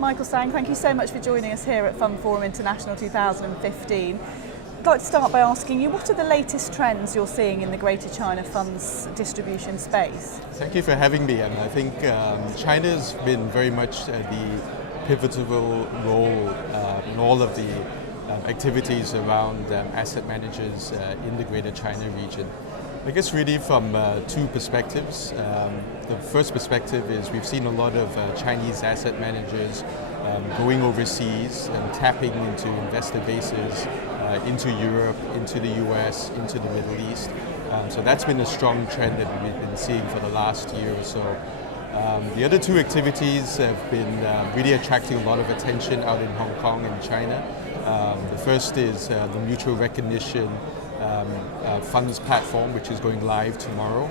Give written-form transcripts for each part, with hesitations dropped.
Michael Tsang, thank you so much for joining us here at FundForum International 2015. I'd like to start by asking you, what are the latest trends you're seeing in the Greater China funds distribution space? Thank you for having me. I think China's been very much the pivotal role in all of the activities around asset managers in the Greater China region. I guess really from two perspectives. The first perspective is we've seen a lot of Chinese asset managers going overseas and tapping into investor bases into Europe, into the US, into the Middle East. So that's been a strong trend that we've been seeing for the last year or so. The other two activities have been really attracting a lot of attention out in Hong Kong and China. The first is the mutual recognition funds platform, which is going live tomorrow.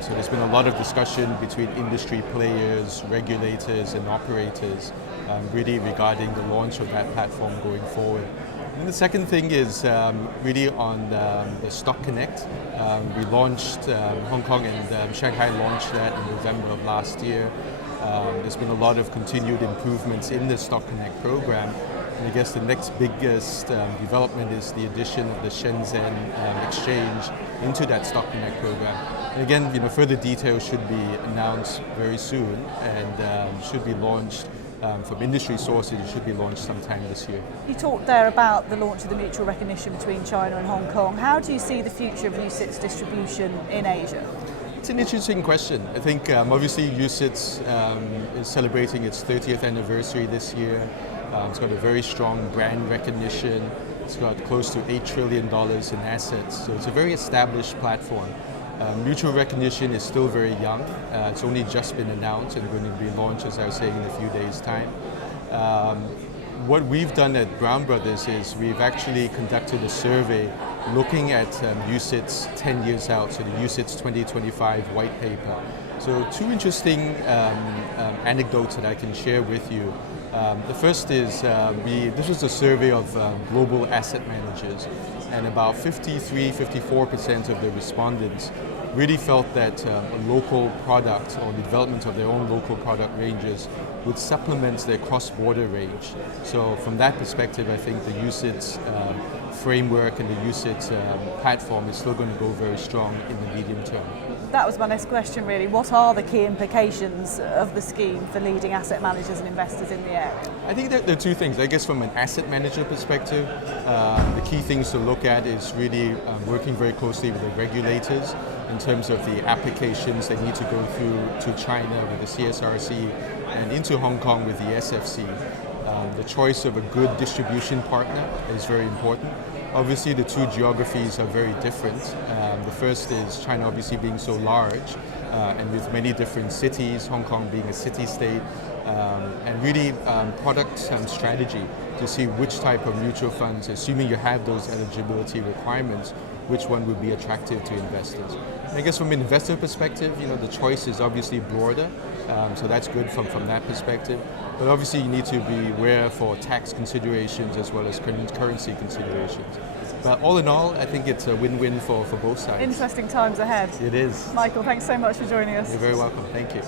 So there's been a lot of discussion between industry players, regulators and operators really regarding the launch of that platform going forward. And the second thing is really on the Stock Connect. We launched, Hong Kong and Shanghai launched that in November of last year. There's been a lot of continued improvements in the Stock Connect program. And I guess the next biggest development is the addition of the Shenzhen exchange into that Stock Connect program. And again, further details should be announced very soon and should be launched from industry sources. It should be launched sometime this year. You talked there about the launch of the mutual recognition between China and Hong Kong. How do you see the future of UCITs distribution in Asia? It's an interesting question. I think obviously UCITS is celebrating its 30th anniversary this year. It's got a very strong brand recognition. It's got close to $8 trillion in assets. So it's a very established platform. Mutual recognition is still very young. It's only just been announced and going to be launched, as I was saying, in a few days' time. What we've done at Brown Brothers is we've actually conducted a survey looking at UCITS 10 years out, so the UCITS 2025 white paper. So two interesting anecdotes that I can share with you. The first is this was a survey of global asset managers, and about 53-54% of the respondents really felt that a local product or the development of their own local product ranges would supplement their cross-border range. So from that perspective, I think the UCITS framework and the UCITS platform is still going to go very strong in the medium term. That was my next question really. What are the key implications of the scheme for leading asset managers and investors in the area? I think there are two things. I guess from an asset manager perspective, the key things to look at is really working very closely with the regulators in terms of the applications they need to go through to China with the CSRC and into Hong Kong with the SFC. The choice of a good distribution partner is very important. Obviously, the two geographies are very different. The first is China obviously being so large and with many different cities, Hong Kong being a city-state, and really product strategy to see which type of mutual funds, assuming you have those eligibility requirements, which one would be attractive to investors. And I guess from an investor perspective, the choice is obviously broader, so that's good from that perspective. But obviously you need to be aware for tax considerations as well as currency considerations. But all in all, I think it's a win-win for both sides. Interesting times ahead. It is. Michael, thanks so much for joining us. You're very welcome. Thank you.